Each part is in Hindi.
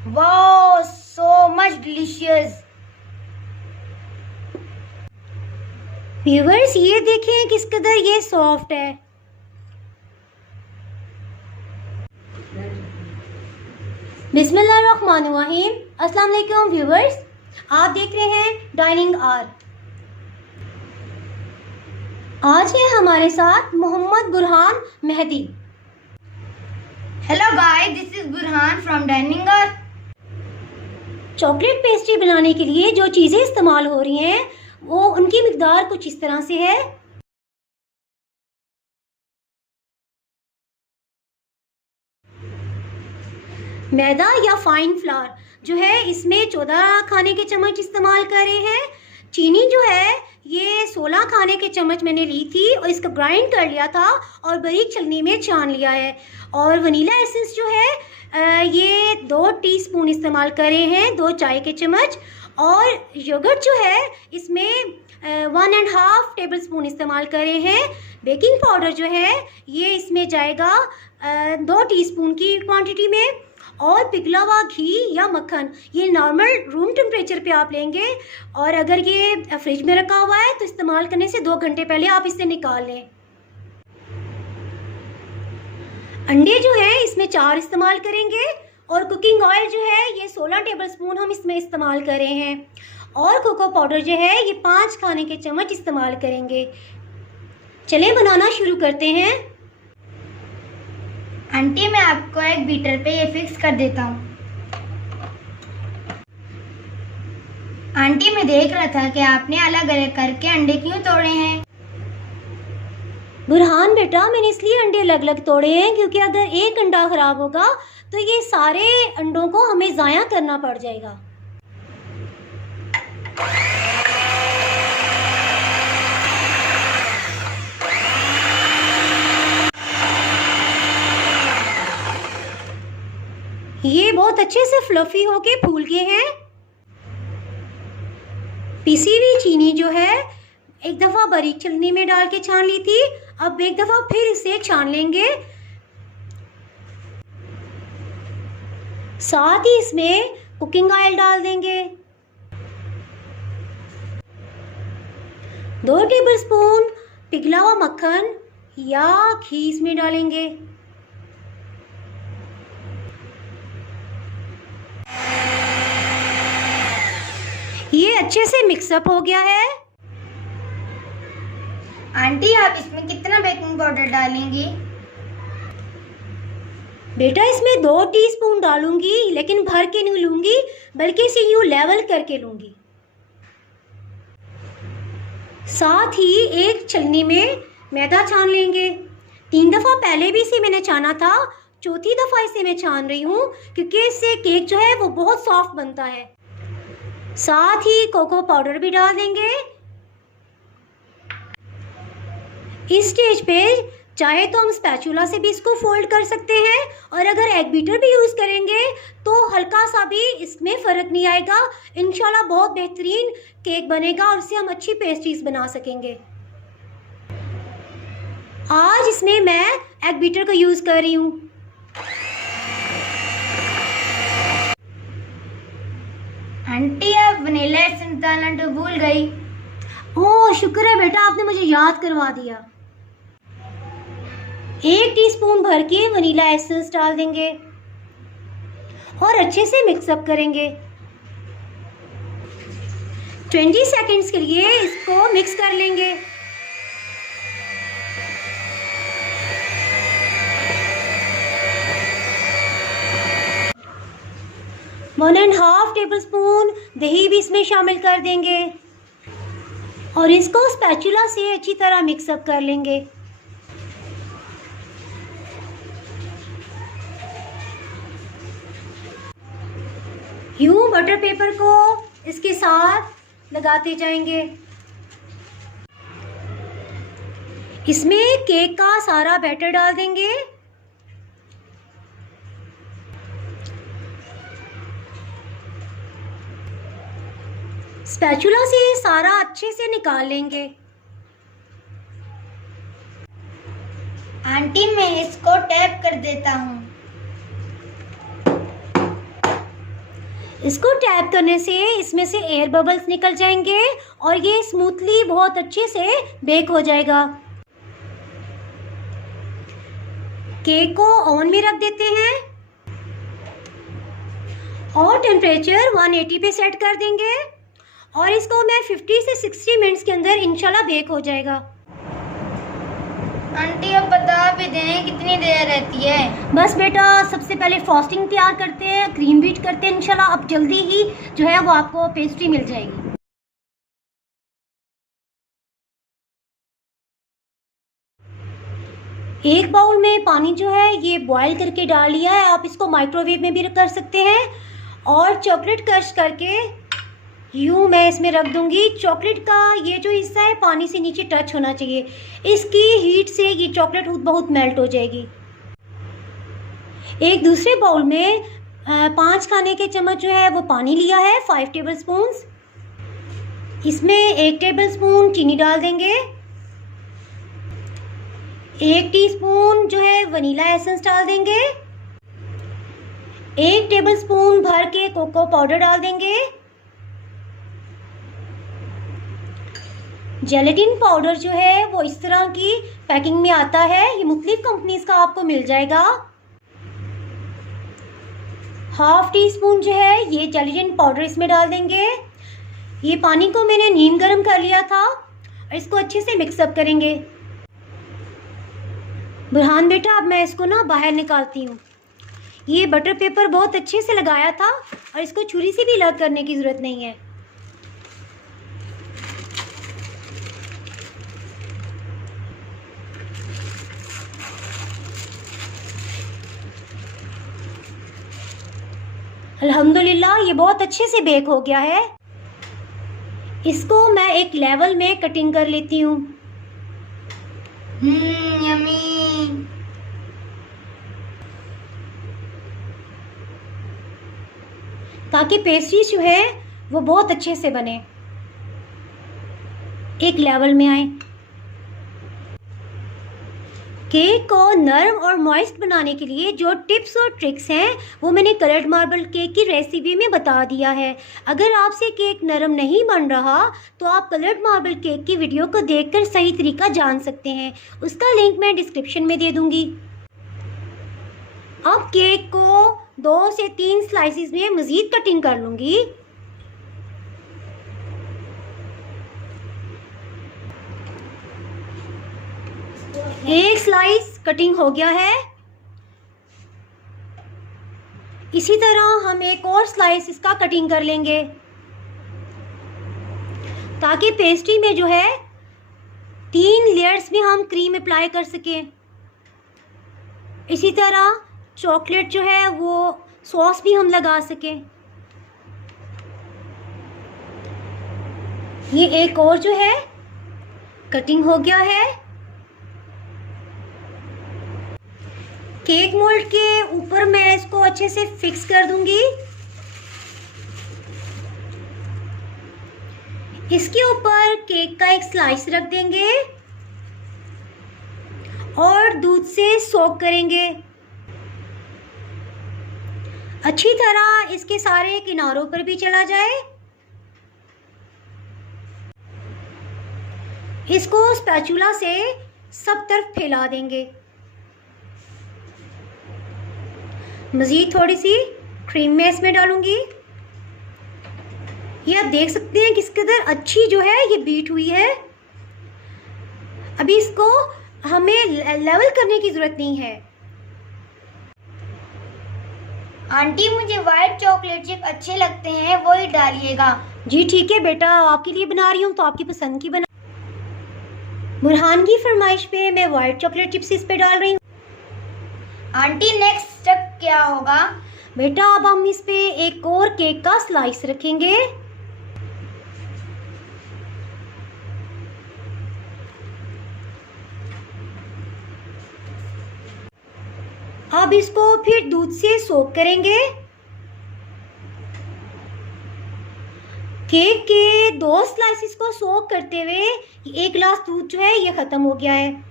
Wow, so much delicious. Viewers, ये देखें किस कदर ये सॉफ्ट है। बिस्मिल्लाहिर्रहमानिर्रहीम। अस्सलाम वालेकुम व्यूवर्स, आप देख रहे हैं डाइनिंग आर। आज है हमारे साथ Mohammad Burhan Mehdi. Hello guys, this is Burhan from dining R. Chocolate pastry बनाने के लिए जो चीज़ें इस्तेमाल हो रही हैं वो उनकी मिकदार कुछ इस तरह से है। मैदा या फाइन फ्लावर जो है इसमें 14 खाने के चम्मच इस्तेमाल कर रहे हैं। चीनी जो है ये 16 खाने के चम्मच मैंने ली थी और इसको ग्राइंड कर लिया था और बारीक छलनी में छान लिया है। और वनीला एसेंस जो है ये 2 टीस्पून इस्तेमाल कर रहे हैं, 2 चाय के चम्मच। और योगर्ट जो है इसमें 1.5 टेबल स्पून इस्तेमाल कर रहे हैं। बेकिंग पाउडर जो है ये इसमें जाएगा 2 टीस्पून की क्वांटिटी में। और पिघला हुआ घी या मक्खन ये नॉर्मल रूम टेम्परेचर पे आप लेंगे, और अगर ये फ्रिज में रखा हुआ है तो इस्तेमाल करने से 2 घंटे पहले आप इसे निकाल लें। अंडे जो है इसमें 4 इस्तेमाल करेंगे। और कुकिंग ऑयल जो है ये 16 टेबल स्पून हम इसमें इस्तेमाल कर रहे हैं। और कोको पाउडर जो है ये 5 खाने के चम्मच इस्तेमाल करेंगे। चलें बनाना शुरू करते हैं। आंटी, मैं आपको एक बीटर पे ये फिक्स कर देता हूँ। आंटी, मैं देख रहा था कि आपने अलग अलग करके अंडे क्यों तोड़े हैं? बुरहान बेटा, मैंने इसलिए अंडे अलग अलग तोड़े हैं क्योंकि अगर एक अंडा खराब होगा तो ये सारे अंडों को हमें ज़ाया करना पड़ जाएगा। ये बहुत अच्छे से फ्लफी होके फूल गए हैं। पिसी हुई चीनी जो है एक दफ़ा बारीक छलनी में डाल के छान ली थी, अब एक दफ़ा फिर इसे छान लेंगे। साथ ही इसमें कुकिंग ऑयल डाल देंगे, 2 टेबल स्पून पिघला हुआ मक्खन या घी इसमें डालेंगे। ये अच्छे से मिक्सअप हो गया है। आंटी, आप इसमें कितना बेकिंग पाउडर डालेंगी? बेटा, इसमें 2 टीस्पून डालूंगी, लेकिन भर के नहीं लूंगी बल्कि इसे यूं लेवल करके लूंगी। साथ ही एक छलनी में मैदा छान लेंगे। 3 दफ़ा पहले भी इसे मैंने छाना था, चौथी दफ़ा इसे मैं छान रही हूँ क्योंकि इससे केक जो है वो बहुत सॉफ्ट बनता है। साथ ही कोको पाउडर भी डाल देंगे। इस स्टेज पे चाहे तो हम स्पैचुला से भी इसको फोल्ड कर सकते हैं, और अगर एग बीटर भी यूज़ करेंगे तो हल्का सा भी इसमें फ़र्क नहीं आएगा। इंशाल्लाह बहुत बेहतरीन केक बनेगा और इससे हम अच्छी पेस्ट्रीज बना सकेंगे। आज इसमें मैं एग बीटर का यूज़ कर रही हूँ। आंटी, आप वनीला एसेंस डालना तो भूल गई। ओह, शुक्र है बेटा, आपने मुझे याद करवा दिया। 1 टीस्पून भर के वनीला एसेंस डाल देंगे और अच्छे से मिक्सअप करेंगे। 20 सेकंड्स के लिए इसको मिक्स कर लेंगे। One and half table spoon दही भी इसमें शामिल कर देंगे और इसको स्पैचुला से अच्छी तरह मिक्सअप कर लेंगे। यूं बटर पेपर को इसके साथ लगाते जाएंगे। इसमें केक का सारा बैटर डाल देंगे। स्पैचुला से सारा अच्छे से निकाल लेंगे। आंटी, मैं इसको टैप कर देता हूँ। इसको टैप करने से इसमें से एयर बबल्स निकल जाएंगे और ये स्मूथली बहुत अच्छे से बेक हो जाएगा। केक को ओवन में रख देते हैं और टेम्परेचर 180 पे सेट कर देंगे और इसको मैं 50 से 60 मिनट्स के अंदर इंशाल्लाह बेक हो जाएगा। आंटी अब बता भी दें कितनी देर रहती है? बस बेटा, सबसे पहले फ्रॉस्टिंग तैयार करते हैं, क्रीम बीट करते हैं। इंशाल्लाह अब जल्दी ही जो है वो आपको पेस्ट्री मिल जाएगी। एक बाउल में पानी जो है ये बॉईल करके डाल लिया है। आप इसको माइक्रोवेव में भी कर सकते हैं और चॉकलेट क्रश करके यूँ मैं इसमें रख दूंगी। चॉकलेट का ये जो हिस्सा है पानी से नीचे टच होना चाहिए। इसकी हीट से ये चॉकलेट बहुत मेल्ट हो जाएगी। एक दूसरे बाउल में 5 खाने के चम्मच जो है वो पानी लिया है, 5 टेबल स्पून। इसमें 1 टेबल स्पून चीनी डाल देंगे। 1 टीस्पून जो है वनीला एसेंस डाल देंगे। 1 टेबल स्पून भर के कोको पाउडर डाल देंगे। जेलेटिन पाउडर जो है वो इस तरह की पैकिंग में आता है, ये मुख्तलिफ कंपनीज का आपको मिल जाएगा। 1/2 टीस्पून जो है ये जेलेटिन पाउडर इसमें डाल देंगे। ये पानी को मैंने नीम गर्म कर लिया था और इसको अच्छे से मिक्सअप करेंगे। बुरहान बेटा, अब मैं इसको ना बाहर निकालती हूँ। ये बटर पेपर बहुत अच्छे से लगाया था और इसको छुरी से भी अलग करने की ज़रूरत नहीं है। अल्हम्दुलिल्लाह ये बहुत अच्छे से बेक हो गया है। इसको मैं एक लेवल में कटिंग कर लेती हूँ। यम्मी। ताकि पेस्ट्री जो है वो बहुत अच्छे से बने, एक लेवल में आए। केक को नरम और मॉइस्ट बनाने के लिए जो टिप्स और ट्रिक्स हैं वो मैंने कलर्ड मार्बल केक की रेसिपी में बता दिया है। अगर आपसे केक नरम नहीं बन रहा तो आप कलर्ड मार्बल केक की वीडियो को देखकर सही तरीका जान सकते हैं। उसका लिंक मैं डिस्क्रिप्शन में दे दूंगी। अब केक को 2 से 3 स्लाइसिस में मज़ीद कटिंग कर लूँगी। एक स्लाइस कटिंग हो गया है। इसी तरह हम एक और स्लाइस इसका कटिंग कर लेंगे ताकि पेस्ट्री में जो है 3 लेयर्स में हम क्रीम अप्लाई कर सकें। इसी तरह चॉकलेट जो है वो सॉस भी हम लगा सकें। ये एक और जो है कटिंग हो गया है। केक मोल्ड के ऊपर मैं इसको अच्छे से फिक्स कर दूंगी। इसके ऊपर केक का एक स्लाइस रख देंगे और दूध से सोक करेंगे। अच्छी तरह इसके सारे किनारों पर भी चला जाए। इसको स्पैचुला से सब तरफ फैला देंगे। मज़ीद थोड़ी सी क्रीम मैं इसमें डालूंगी। ये आप देख सकते हैं किस कदर अच्छी जो है ये बीट हुई है। अभी इसको हमें लेवल करने की ज़रूरत नहीं है। आंटी मुझे वाइट चॉकलेट चिप अच्छे लगते हैं, वो ही डालिएगा। जी ठीक है बेटा, आपके लिए बना रही हूँ तो आपकी पसंद की बना। बुरहान की फरमाइश पे मैं वाइट चॉकलेट चिप्स इस पे डाल रही हूँ। आंटी नेक्स्ट स्टेप क्या होगा? बेटा अब हम इस पे एक और केक का स्लाइस रखेंगे। अब इसको फिर दूध से सोक करेंगे। केक के 2 स्लाइसेस को सोक करते हुए 1 गिलास दूध जो है ये ख़त्म हो गया है।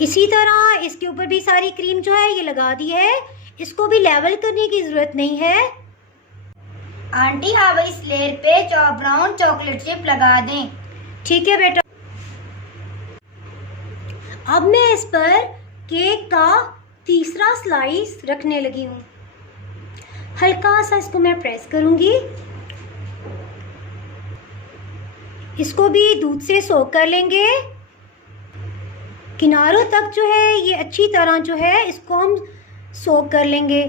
इसी तरह इसके ऊपर भी सारी क्रीम जो है ये लगा दी है। इसको भी लेवल करने की ज़रूरत नहीं है। आंटी अब इस लेयर पे ब्राउन चॉकलेट चिप लगा दें। ठीक है बेटा। अब मैं इस पर केक का तीसरा स्लाइस रखने लगी हूँ। हल्का सा इसको मैं प्रेस करूँगी। इसको भी दूध से सोक कर लेंगे। किनारों तक जो है ये अच्छी तरह जो है इसको हम सोक कर लेंगे।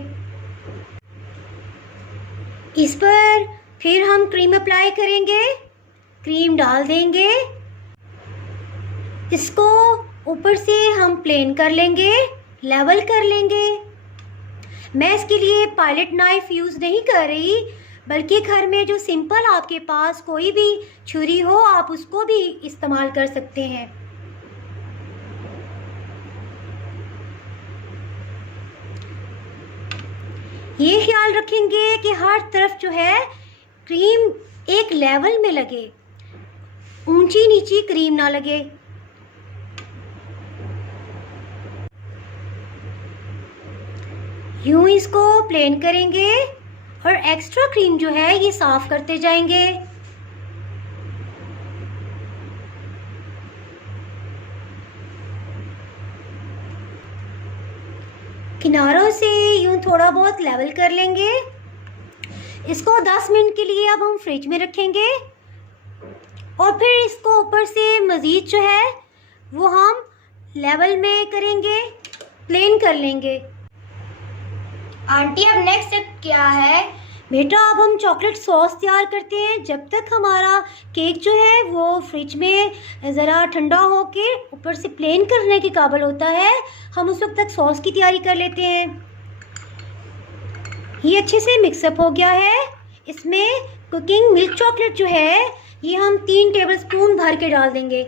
इस पर फिर हम क्रीम अप्लाई करेंगे, क्रीम डाल देंगे। इसको ऊपर से हम प्लेन कर लेंगे, लेवल कर लेंगे। मैं इसके लिए पायलट नाइफ यूज़ नहीं कर रही, बल्कि घर में जो सिंपल आपके पास कोई भी छुरी हो आप उसको भी इस्तेमाल कर सकते हैं। ये ख्याल रखेंगे कि हर तरफ जो है क्रीम एक लेवल में लगे, ऊंची नीची क्रीम ना लगे। यूं इसको प्लेन करेंगे और एक्स्ट्रा क्रीम जो है ये साफ करते जाएंगे। किनारों से यूं थोड़ा बहुत लेवल कर लेंगे। इसको 10 मिनट के लिए अब हम फ्रिज में रखेंगे और फिर इसको ऊपर से मज़ीद जो है वो हम लेवल में करेंगे, प्लेन कर लेंगे। आंटी अब नेक्स्ट स्टेप क्या है? बेटा अब हम चॉकलेट सॉस तैयार करते हैं। जब तक हमारा केक जो है वो फ्रिज में ज़रा ठंडा होके ऊपर से प्लेन करने के काबिल होता है, हम उस वक्त तक सॉस की तैयारी कर लेते हैं। ये अच्छे से मिक्सअप हो गया है। इसमें कुकिंग मिल्क चॉकलेट जो है ये हम 3 टेबलस्पून भर के डाल देंगे।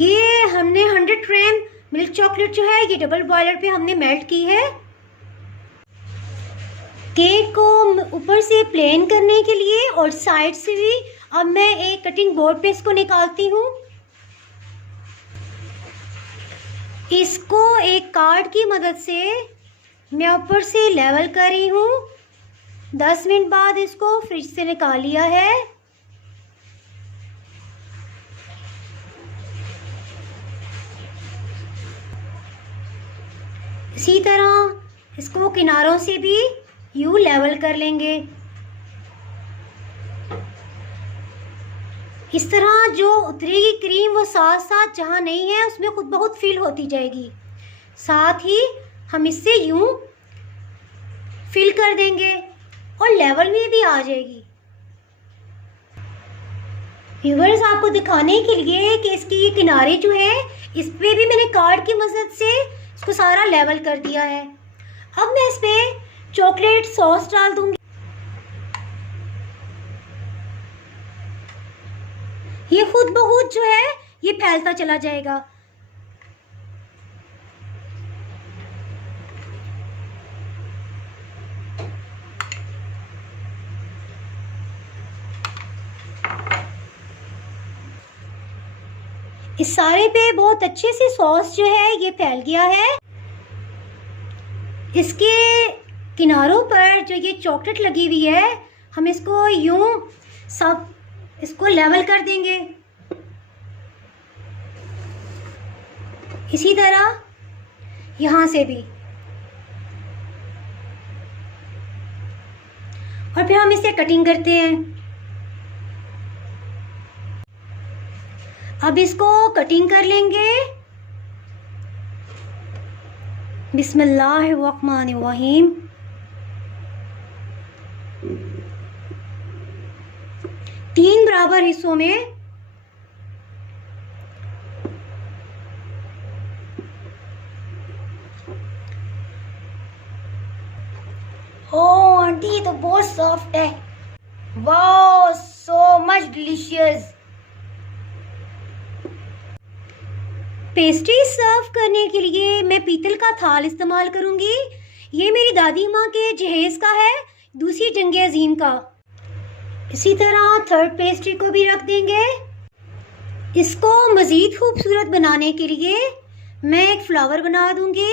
ये हमने 100 ग्राम मिल्क चॉकलेट जो है ये डबल बॉयलर पे हमने मेल्ट की है। केक को ऊपर से प्लेन करने के लिए और साइड से भी अब मैं एक कटिंग बोर्ड पे इसको निकालती हूँ। इसको एक कार्ड की मदद से मैं ऊपर से लेवल कर रही हूँ। 10 मिनट बाद इसको फ्रिज से निकाल लिया है। इसी तरह इसको किनारों से भी यूं लेवल कर लेंगे। इस तरह जो उतरेगी क्रीम वो साथ साथ जहाँ नहीं है उसमें खुद ब खुद फिल होती जाएगी। साथ ही हम इससे यूं फिल कर देंगे और लेवल में भी आ जाएगी। व्यूअर्स आपको दिखाने के लिए कि इसकी ये किनारे जो है इस पे भी मैंने कार्ड की मदद से इसको सारा लेवल कर दिया है। अब मैं इस पे चॉकलेट सॉस डाल दूंगी। ये खुद ब खुद जो है ये फैलता चला जाएगा। इस सारे पे बहुत अच्छे से सॉस जो है ये फैल गया है। इसके किनारों पर जो ये चॉकलेट लगी हुई है हम इसको यूं सब इसको लेवल कर देंगे। इसी तरह यहाँ से भी, और फिर हम इसे कटिंग करते हैं। अब इसको कटिंग कर लेंगे। बिस्मिल्लाहिर्रहमानिर्रहीम। तीन बराबर हिस्सों में ओह आंटी ये तो बहुत सॉफ्ट है। Wow so much delicious. Pastry serve करने के लिए मैं पीतल का थाल इस्तेमाल करूंगी। ये मेरी दादी माँ के जहेज का है, दूसरी जंग अजीम का। इसी तरह थर्ड पेस्ट्री को भी रख देंगे। इसको मज़ीद खूबसूरत बनाने के लिए मैं एक फ्लावर बना दूंगी।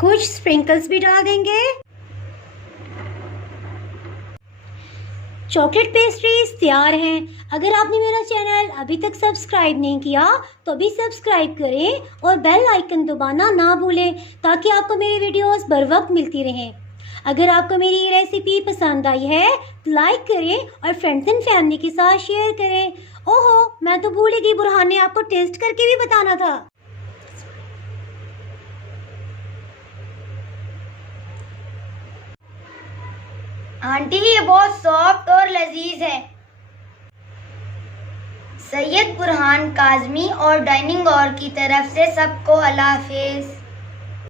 कुछ स्प्रिंकल्स भी डाल देंगे। चॉकलेट पेस्ट्रीज तैयार हैं। अगर आपने मेरा चैनल अभी तक सब्सक्राइब नहीं किया तो अभी सब्सक्राइब करें और बेल आइकन दबाना ना भूलें ताकि आपको मेरी वीडियोस बर वक्त मिलती रहें। अगर आपको मेरी ये रेसिपी पसंद आई है तो लाइक करें और फ्रेंड्स एंड फैमिली के साथ शेयर करें। ओहो, मैं तो भूल गई, बुरहान ने आपको टेस्ट करके भी बताना था। आंटी ये बहुत सॉफ्ट और लजीज है। सैयद बुरहान काज़मी और डाइनिंग और की तरफ से सबको अल्लाह हाफिज।